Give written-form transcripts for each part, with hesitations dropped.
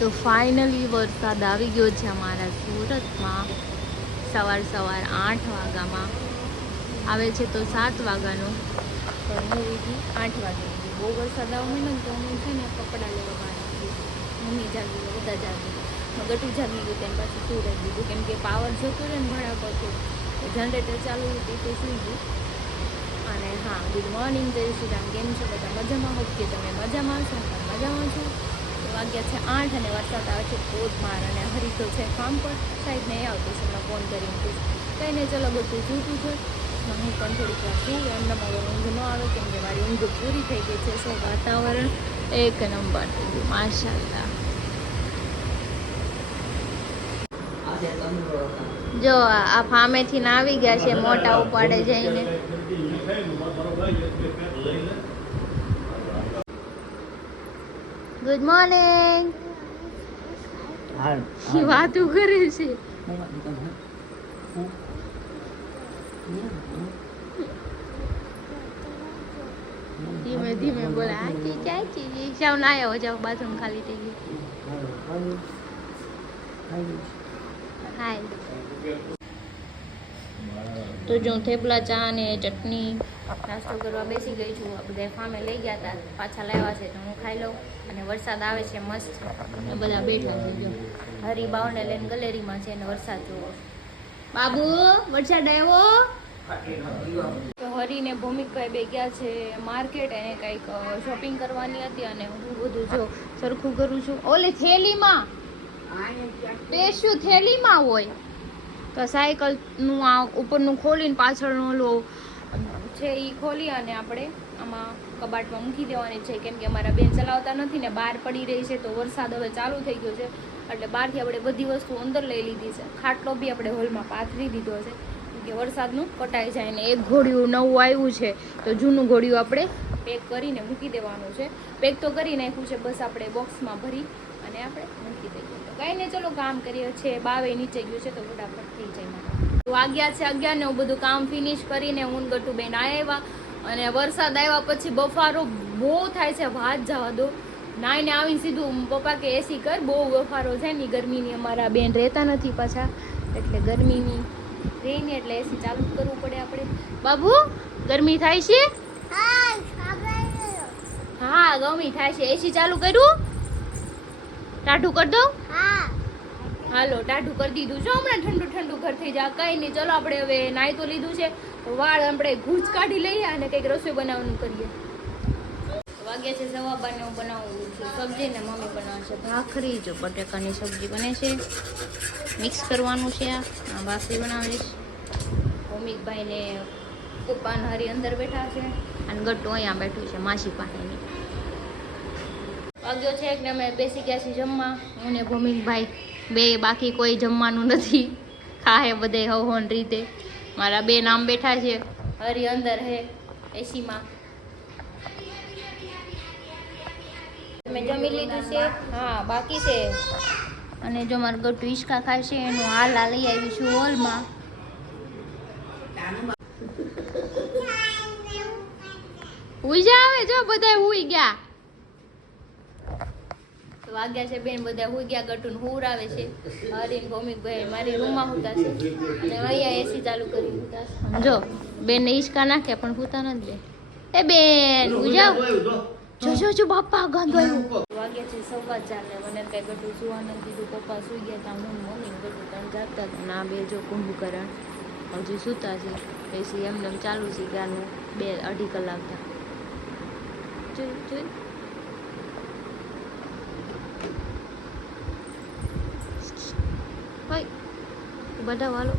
તો ફાઇનલી વરસાદ આવી ગયો છે અમારા સુરતમાં. સવાર 8 વાગ્યામાં આવે છે તો 7 વાગ્યાનો, પણ હું ઉઠી 8 વાગે. બહુ વરસાદ આવવા માંડ્યો ને તો હું છે ને કપડાં લેવા બહાર આવી. મમ્મી જાગી ગઈ, બધા જાગી ગયા, ગટું જાગી ગયું, તેને પાછું સુઈ દીધું કેમ કે પાવર જતો રહે ને ઘણા બધું, જનરેટર ચાલુ હતું તો સુઈ ગયું. અને હા, ગુડ મોર્નિંગ જય શ્રી રામ. કેમ છો બધા? મજામાં? હોપ કે તમે મજામાં છો? મજામાં છો. વાગ્યા છે 8 અને વરસાદ આવે છે ધોધમાર. અને હરી તો છે કામ પર, સાઈડ નહીં આવતો છે, મેં ફોન કરીને પૂછ કંઈ નહીં, ચલો બધું જોતું છે. હું પણ થોડીક વાર શું એમને મારો ઊંઘ ન આવે કેમ કે મારી ઊંઘ પૂરી થઈ ગઈ છે. સો વાતાવરણ એક નંબર થઈ ગયું, માશાલ્લાહ. જો આ ફામેથી ના આવી ગયા છે મોટા ઉપાડે જઈને. Good morning. વાતું કરે છે. ધીમે ધીમે બોલે. આ કે ચાચી જાવ ના આવ્યો, જાવ બાથરૂમ ખાલી થઈ ગયું. હાય. તો જો થેપલા, ચા અને ચટણી નાસ્તો કરવા બેસી ગઈ છું. બધા ફામે લઈ ગયા હતા, પાછા લાવ્યા છે તો હું ખાઈ લઉં. અને વરસાદ આવે છે મસ્ત, બધા બેઠા છે. જો હરિબાઓને લઈને ગેલેરીમાં છે અને વરસાદ જોવો. બાબુ વરસાદ આવ્યો. તો હરીને ભૌમિકભાઈ બે ગયા છે માર્કેટ, એને કંઈક શોપિંગ કરવાની હતી અને હું બધું જો સરખું કરું છું. ઓલી થેલીમાં પેશું થેલીમાં હોય તો સાયકલનું આ ઉપરનું ખોલીને પાછળનું લો છે એ ખોલી અને આપણે આમાં કબાટમાં મૂકી દેવાની છે. કેમ કે અમારા બેન ચલાવતા નથી ને, બહાર પડી રહી છે. તો વરસાદ હવે ચાલુ થઈ ગયો છે એટલે બહારથી આપણે બધી વસ્તુ અંદર લઈ લીધી છે. ખાટલો બી આપણે હોલમાં પાથરી દીધો છે કે વરસાદનું કટાઈ જાય. ને એક ઘોડિયું નવું આવ્યું છે તો જૂનું ઘોડિયું આપણે પેક કરીને મૂકી દેવાનું છે. પેક તો કરી નાખ્યું છે, બસ આપણે બોક્સમાં ભરી અને આપણે મૂકી દઈએ. તો કંઈ નહીં, ચલો કામ કરીએ છીએ. બાવે નીચે ગયું છે તો ફટાફટ થઈ જાય. વાગ્યા છે 11 ને હું બધું કામ ફિનિશ કરીને હું ગટુ બેન આવ્યા. અને વરસાદ આવ્યા પછી બફારો બહુ થાય છે, વાત જવા દો. નાઈને આવીને સીધું પપ્પા કે એસી કર, બહુ બફારો છે ને ગરમીની. અમારા બેન રહેતા નથી પાછા, એટલે ગરમીની રહીને એટલે એસી ચાલુ કરવું પડે આપણે. બાબુ ગરમી થાય છે? હા ગરમી થાય છે. એસી ચાલુ કર્યું? ટાઢું કરી દઉં? હાલો ટાઢું કરી દીધું છે. હમણાં ઠંડુ ઠંડુ ઘર થઈ જાય. કંઈ નહીં, ચલો આપણે હવે નાહી તો લીધું છે, વાળ આપણે ગૂંચ કાઢી લઈએ અને કંઈક રસોઈ બનાવવાનું કરીએ. વાગ્યા છે 12 હું બનાવું છું સબ્જી ને મમ્મી બનાવે છે ભાખરી. જો બટેકાની સબ્જી બને છે, મિક્સ કરવાનું છે. આ ભાખરી બનાવીશ. ભૌમિકભાઈ ને પપ્પા હરી અંદર બેઠા છે અને ગટ્ટુ અહીંયા બેઠું છે માસી પાસેની. વાગ્યો છે એટલે અમે બેસી ગયા છીએ જમવા. હું ને ભૌમિકભાઈ બે, બાકી કોઈ જમવાનું નથી. ખાહે બધે હવન રીતે. મારા બે નામ બેઠા છે, હરી અંદર હે એસીમાં. મેં જમી લીધું છે, હા બાકી છે. અને જો મારું ગટ્ટુ હિંચકા ખાય છે એનું હાલ લઈ આવી છું હોલમાં. ઉઈ જા આવે, જો બધા ઉઈ ગયા. વાગ્યા છે બેન બધા હુઈ ગયા. ગટુન હુર આવે છે. હરીન ભૌમિકભાઈ મારી રૂમમાં હુતા છે અને અહીંયા એસી ચાલુ કરી હુતા છે. સમજો બેન ને હિંચકા નાખ્યા પણ હુતા નથી. એ બેન હુઈ જાવ. જો જો બાપા ગાંધો આવ્યો. વાગ્યા છે 4:15 ને મને કઈ ગટુ સુવા નથી દીધું. પપ્પા સુઈ ગયા હતા, હું મમ્મી ગટુ ત્રણ જાગતા હતા. ના બે જો કુંભકરણ હજી સુતા છે. એસી એમને ચાલુ છે ગાનું 2-2.5 કલાક થયા. જોઈ બધા હાલો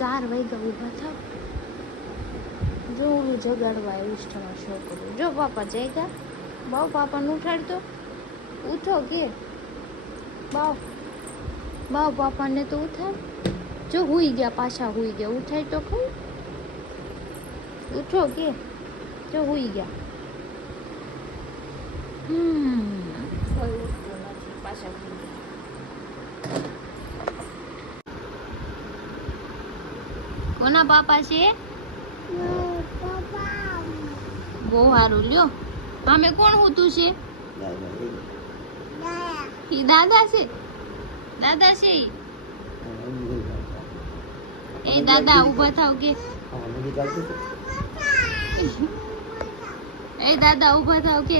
4 વાગ્યા ઊભા થાવ. જો ઓલું જગાડવા આવ્યું છે તમારો છોકરો. જો પાપા જગ્યા બાવ પાપાને ઉઠાડતો. ઉઠો કે બાવ પાપાને તો ઉઠાડ. જો હુઈ ગયા, પાછા હુઈ ગયા. ઉઠાય તો ખરી. ઉઠો કે જો હુઈ ગયા. કોઈ ઉઠતું નથી, પાછા હુઈ ગયા. કોના પાપા છે? બહુ સારું લ્યો. આમે કોણ હોતું છે? ઈ દાદા છે. દાદા છે ઈ. એ દાદા ઊભા થાવ કે. એ દાદા ઊભા થાવ કે.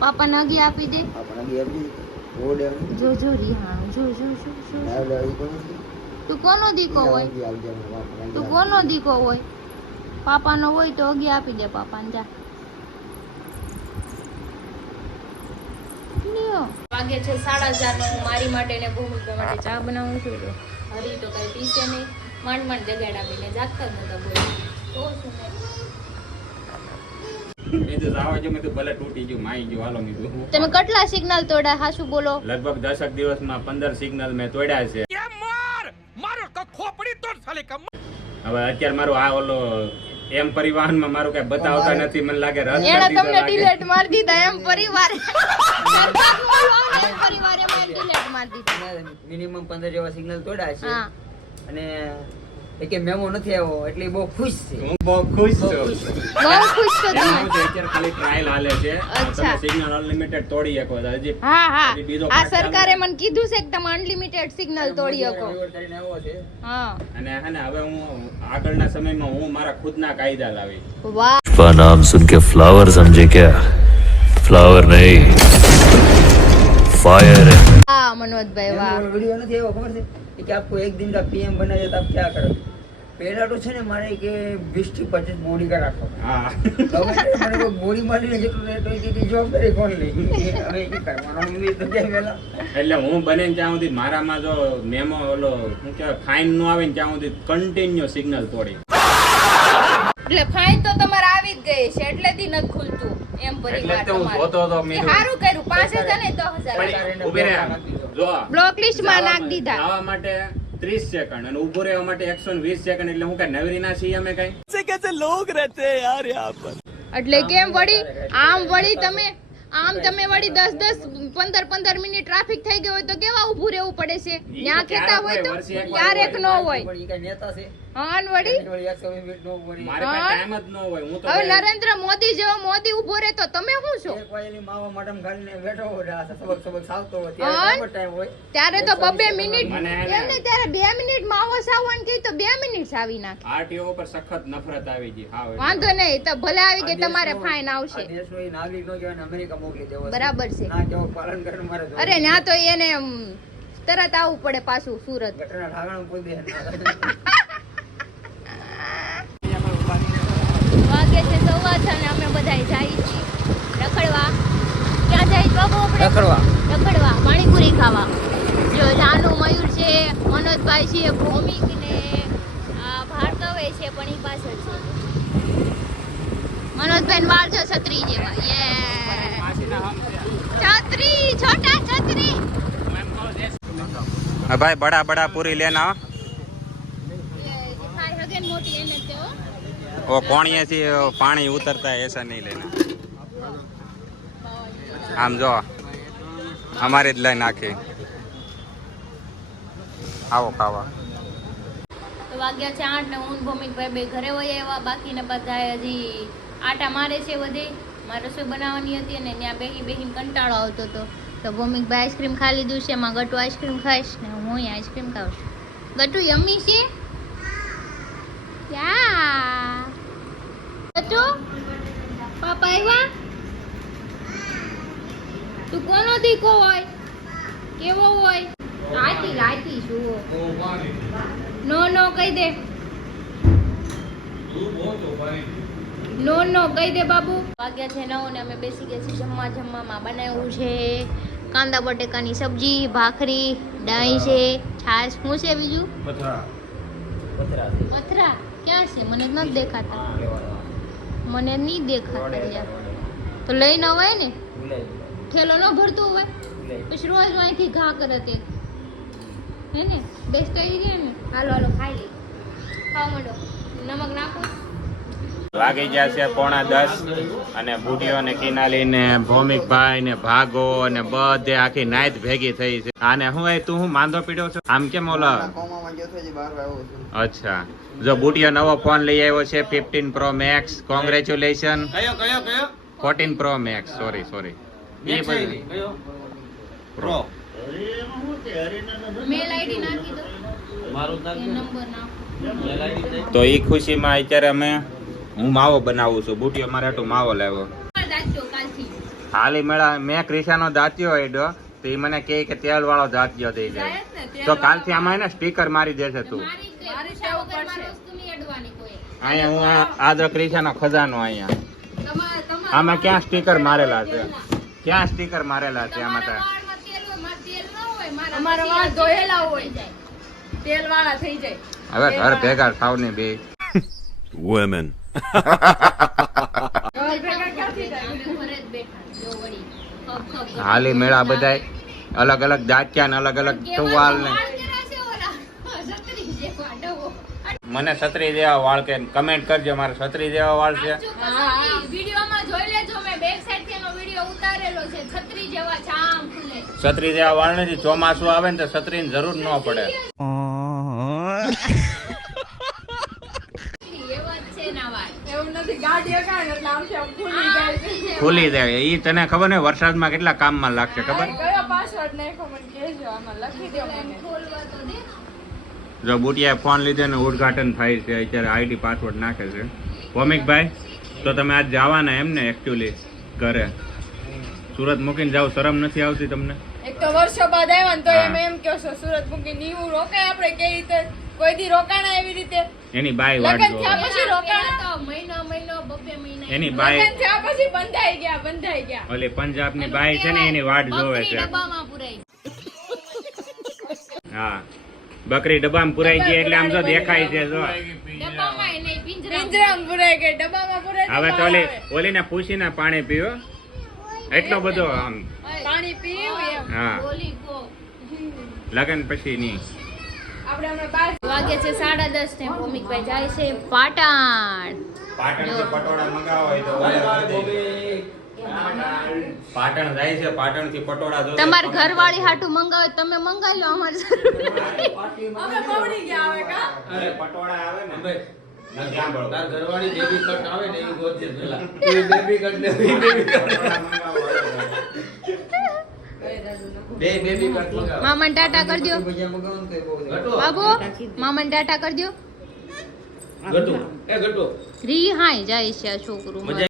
પાપા નગી આપી દે. જો જો રિહાણું જો જો જો જો. તું કોનો દીકો હોય? તું કોનો દીકો હોય? પાપાનો હોય તો અગી આપી દે પાપાને જા. લ્યો. વાગે છે 4:30 હું મારી માટે ને ભૂમિકા માટે ચા બનાવું છું. હરી તો કઈ પીશે નહીં. માંડ માંડ જગાડ આપીને જાગતા જ નતા બોલ. તો શું એ તો જાવા જો મે તો ભલે તૂટી ગયું માઈ ગયું હાલો મીધું. તમે કેટલા સિગ્નલ તોડ્યા હાસુ બોલો? લગભગ 10 દિવસમાં 15 સિગ્નલ મે તોડ્યા છે. મારો તો ખોપડી તોડ સાલે કમ. હવે અત્યારે મારું આ ઓલો એમ પરિવહનમાં મારું કઈ બતાવતા નથી મને લાગે રદ કરી એને દીધો તમને લાગે. ડિલીટ મારી દીધા એમ પરિવાર. એમ પરિવારે મેં ડિલીટ મારી દીધા. મિનિમમ 15 જેવા સિગ્નલ તોડ્યા છે હા. અને એકે મેમો નથી આવ્યો એટલે બહુ ખુશ છે. હું બહુ ખુશ છું. બહુ ખુશ છો એમાં તમે. હું છે, અત્યારે ખાલી ટ્રાયલ હાલે છે. અચ્છા. તમે સિગ્નલ અનલિમિટેડ તોડી શકો છો. હજી હા હા હજી બીજો આ part સરકારે ચાલુ. મને કીધું છે કે તમે અનલિમિટેડ સિગ્નલ તોડી શકો. Revert કરીને આવ્યો છે. હા અને હે ને હવે હું આગળના સમયમાં હું મારા ખુદના કાયદા લાવી. વાહ. का नाम सुन के फ्लावर समझे क्या? फ्लावर नहीं, फायर है. વાહ મનોજભાઈ વાહ. એનો વિડિયો નથી આવ્યો ખબર છે કે આપકો એક દિન કા પીએમ બનાया तो आप क्या करो? પહેલા તો છે ને મારે કે 20 થી 25 બોડી કા રાખો. હા હવે મને કોઈ બોડી મારીને જેટલું રહે તો એ જવાબદારી કોણ લે? હવે એ કરવાનું નથી તો ક્યાં વેલા. એટલે હું બને ને ત્યાં સુધી મારામાં જો મેમો ઓલો શું કહેવાય ફાઇન નો આવે ને ત્યાં સુધી કન્ટિન્યુ સિગ્નલ તોડી. એટલે ફાઇન તો તમારે આવી જ ગઈ છે એટલે થી નથી ખુલતું એમ એટલે પરિવાર તો હું તમારું. જોતો હતો મેં એ સારું કર્યું 5000 ને 10000 પણ ઊભી રહે જો બ્લોક લિસ્ટ માં નાખ દીધા. આવા માટે 30 સેકન્ડ અને ઊભું રહેવા માટે 120 સેકન્ડ એટલે હું કઈ નવરી ના છીએ અમે કઈ. એટલે કેમ વળી આમ વળી તમે આમ તમે વળી 10-15 મિનિટ ટ્રાફિક થઈ ગયો હોય તો કેવા ઊભું રહેવું પડે છે? ત્યાં કહેતા હોય તો ક્યારેક ન હોય. પણ ઈ કઈ નેતા છે. હા ને વળી વળી 120 મિનિટ નો બોડી. મારે હા. કઈ ટાઈમ જ ન હોય હું તો હવે કઈ- નરેન્દ્ર મોદી જેવો મોદી ઊભો રહે તો તમે શું છો? એક વાયેલી માવા માટે ખાલીને બેઠો હોય આ સબક સાવતો હોય હા. ત્યારે ટાઈમ હોય. ત્યારે તો 2 મિનિટ મને એમ નહીં ત્યારે 2 મિનિટ માં આવો સાવન કહી તો 2 મિનિટ સાવી નાખે. આરટીઓ ઉપર સખત નફરત આવી ગઈ હા વાંધો નહીં તો ભલે આવી ગઈ આ તમારે દેશનો- ફાઇન આવશે. આ દેશનો ઈ નાગરિક નો કહેવાય ને અમેરિકા મોકલી દેવો છે. બરાબર છે. ના કેવો પાલન કરીને મારે જવું. અરે ના તો એને તરત આવવું પડે પાછું સુરત. ગટરના ઢાંકણા પૂરી દે. વાગે છે 6:15 અને અમે બધાય જઈએ છીએ રખડવા. ક્યાં જાય બાબુ આપણે? રખડવા. રખડવા પાણીપુરી ખાવા. જો જાનુ મયુર છે, મનોજભાઈ છે, ભૌમિક ને આ ભાર્ગવે છે પણ ઈ પાછળ છે. મનોજભાઈ વાળ જો છત્રી જેવા. છત્રી છોટા છત્રી. ભાઈ બડા બડા પૂરી લેના ખાઈ હગે ને મોટી એને જ તે હો. वो कोणिए से पानी उतरता है ऐसा नहीं लेना आम जो हमारी लाइन आखी आओ खावा તો વાગ્યા છે 8 ને હું ને ભૌમિકભાઈ બે ઘરે વહી આવ્યા. બાકીને બધા હજી આટા મારે છે બધે. મારે રસોઈ બનાવવાની હતી અને ત્યાં બેહીને કંટાળો આવતો હતો તો ભૌમિકભાઈ આઈસ્ક્રીમ ખાઈ લીધું છે. એમાં ગટુ આઈસ્ક્રીમ ખાઈશ ને હું અહીં આઈસ્ક્રીમ ખાઉં છું. ગટુ યમ્મી છે યા. ગટુ પાપા આવ્યા? તું કોનો દીકો હોય? કેવો હોય? રાતી શું નો કહી દે. નો કહી દે બાબુ. વાગ્યા છે 9 ને અમે બેસી ગયા છીએ જમવામાં. બનાવ્યું છે કાંદા બટેકાની સબ્જી, ભાખરી, દહીં છે, છાશ. શું છે બીજું? મથરા ક્યાં છે? મને જ નથી દેખાતા. મને નહીં દેખાતા યાર. તો લઈને અવાય ને ઠેલો ન ભરતું હોય પછી રોજ અહીંથી ઘા કરે તે હે ને બેસ્ટ આવી ગયા ને. હાલો ખાઈ લઈ. ખાવા માંડો. નમક નાખો. વાગી ગયા છે 9:45 અને બુઢીઓ ને કિનાલી ને ભૌમિકભાઈ ને ભાગો અને બધે આખી નાઈટ ભેગી થઈ છે. આને હું તું હું માંદો પીડ્યો છો આમ કેમ ઓલા? કોમામાં ગયો તો હજી બહાર આવ્યો છું. અચ્છા જો બુઢીઓ નવો ફોન લઈ આવ્યો છે 15 Pro Max. કોંગ્રેચ્યુલેશન. કયો 14 Pro Max, સોરી એ પછી Pro. મેલ આઈડી નાખી દો, એ નંબર નાખો. તો એ ખુશીમાં અત્યારે હું માવો બનાવું છું. બુટીઓ મારે હાટુ માવો લાવ્યો. દાંત્યો કાલથી. હાલી મેળા મેં ક્રિશાનો દાંત્યો આડ્યો તો એ મને કહે કે તેલ વાળો દાંત્યો થઈ જાય. તો કાલથી આમાં એને સ્ટીકર મારી દેશે તું. મારી ટેવ વગર મારી વસ્તુ નહીં અડવાની કોઈ. અહીંયા હું આ ક્રિશાનો ખજાનો અહીંયા આમાં ક્યાં સ્ટીકર મારેલા છે? ક્યાં સ્ટીકર મારેલા છે આમાં? તો વાળમાં તેલ હોય, મારા તેલ ન હોય, અમારા વાળ ધોયેલા હોય, તેલ વાળા થઈ જાય. હવે ઘર ભેગા થાવ ને બે. Women. ઘર ભેગા ક્યાંથી થાય? અમે ઘરે જ બેઠા જો વળી ખપ ખપ હાલી મેળા બધાય અલગ અલગ દાંત્યા ને અલગ અલગ ટુવાલ ને મને છત્રી જેવા વાળ કે કમેન્ટ કરજો મારે છત્રી જેવા વાળ છે. વિડિયોમાં જોઈ લેજો, મેં બેક સાઈડ થી એનો વિડિયો ઉતારેલો છે. છત્રી જેવા ચામ ખુલે. છત્રી જેવા વાળ નથી. ચોમાસું આવે ને તો છત્રીની જરૂર ન પડે. એવા જ છે ના વાળ. એવું નથી, ગાડી અકાણે એટલે આમથી આમ ખુલી જાય છે. ખુલી જાય. ઈ તને ખબર ને વરસાદમાં કેટલા કામમાં લાગશે ખબર? કયો પાસવર્ડ નાખ્યો મને કહેજો, આમાં લખી દો મને. ખોલવા તો દે. જો બુટિયાએ ફોન લીધો ને ઉદ્ઘાટન થાય છે અત્યારે. આઈડી પાસવર્ડ નાખે છે. ભૌમિકભાઈ તો તમે આજ જવાના એમ ને એકચ્યુઅલી ઘરે? સુરત મૂકીને જાવ શરમ નથી આવતી તમને? એક તો વર્ષો બાદ આવ્યા ને તો હા. એમ કહો છો સુરત મૂકી નીવું રોકાય આપણે કેવી રીતે કોઈ દી રોકાણા એવી રીતે એની બાઈ વાટ લગન થયા જોવે. પછી રોકાણા તો મહિનો બબે મહિના એની બાઈ લગન થયા પછી બંધાઈ ગયા ઓલી પંજાબની બાઈ છે ને એની વાટ જોવે બકરી છે. ડબ્બામાં પુરાઈ. હા બકરી ડબ્બામાં પુરાઈ ગઈ એટલે આમ તો દેખાય છે જો. ડબ્બામાં એ નહીં, પિંજરામાં. પિંજરામાં પુરાઈ ગઈ, ડબ્બામાં પુરાઈ તો હવે તો બહાર આવે. ઓલીને પૂછીને પાણી પીવો. એટલો બધો આમ પાણી પીવું એમ હા બોલી ગો. લગન પછી નહીં. આપણે હમણાં બાર વાગે છે 10:30 ને ભૌમિકભાઈ જાય છે પાટણ. પાટણથી પટોળા મંગાવો હોય તો order કરી દેજો. પાટણ જાય છે. પાટણથી પટોળા જો તમાર ઘરવાળી હાટું મંગાવે તમે મંગાવી લો, અમારે અમે પવડી ગયા હવે કા અરે પટોળા આવે ને નથી સાંભળો. ઘરવાળી બેબી કટ આવે ને એ ગોતજે પેલા પટોળા મંગાવો. બે બેબી કટ લગાવ મામાને ટાટા કરજો ભજીયા મગાવો ને તો એ બહુ જાય. ગટુ બાબુ, મામાને ટાટા કરજો. ગટુ એ ગટુ રી હાય જાય છે આ છોકરું. મજા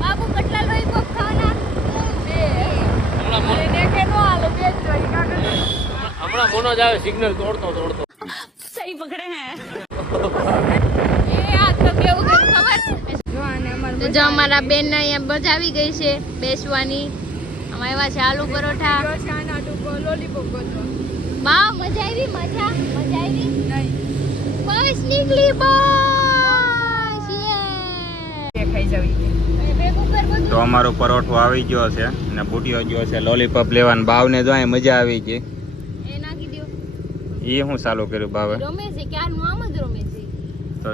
બાબુ કેટલા લોહીપોપ ખાવાના? એને કે નો હાલે બે જ જોઈ કાકા હમણાં મોનો જ આવે સિગ્નલ તોડતો એ આ તો કેવું કે ખબર? જો આને અમાર તો જો અમારા બેન ને અહીંયા બજાવી ગઈ છે બેસવાની. આમાં એવા છે આલુ પરોઠા. જો શાના ટુકો લોલીપોપ ગોતવા બા મજા આવી, મજા આવી. નહીં બસ નીકળી બસ. ખાઈ જાવી ભેગું કર બધું. તો અમારો પરોઠો આવી ગયો છે અને બુટીઓ ગયો છે લોલીપોપ લેવાનું. બાવને જો અહીં મજા આવી ગઈ. એ નાખી દ્યો. એ હું ચાલુ કર્યું બાવે? રમે છે ક્યારનું આમ જ રમે છે. તો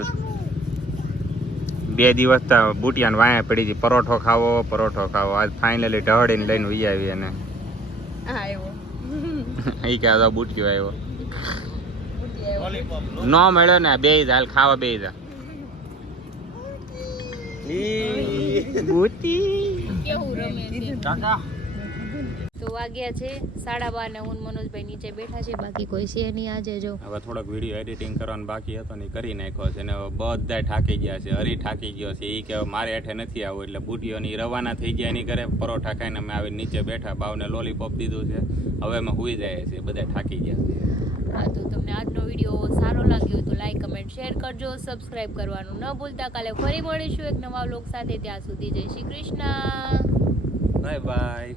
2 દિવસ તો બુટિયાને વાયા પડી હતી પરોઠો ખાવો. આજ ફાઇનલી ઢહડીને લઈને ઉઈ આવી એને. હા એવો એ કે આ બુટિયો આવ્યો ન મળ્યો ને. બે હાલ ખાવા બે જા. કેવું રમે છે. તો વાગ્યા છે 12:30 ને હું મનોજભાઈ નીચે બેઠા છે, બાકી કોઈ છે નહીં આજે. જો હવે થોડોક વિડીયો એડિટિંગ કરવાનો બાકી હતો ને કરી નાખ્યો છે ને હવે બધા થાકી ગયા છે. હરી થાકી ગયો છે. એ કે મારે હેઠે નથી આવું એટલે બુટીઓની રવાના થઈ ગયા એની ઘરે પરોઠા ખાઈને અમે આવી નીચે બેઠા. બાવને લોલીપોપ દીધું છે. હવે અમે હુઈ જાય છે. બધા થાકી ગયા છે. હા, તો તમને આજનો વિડીયો સારો લાગ્યો તો લાઈક કમેન્ટ શેર કરજો, સબસ્ક્રાઇબ કરવાનું ન ભૂલતા. કાલે ફરી મળીશું એક નવા વ્લોગ સાથે. ત્યાં સુધી જય શ્રી કૃષ્ણ. Bye bye.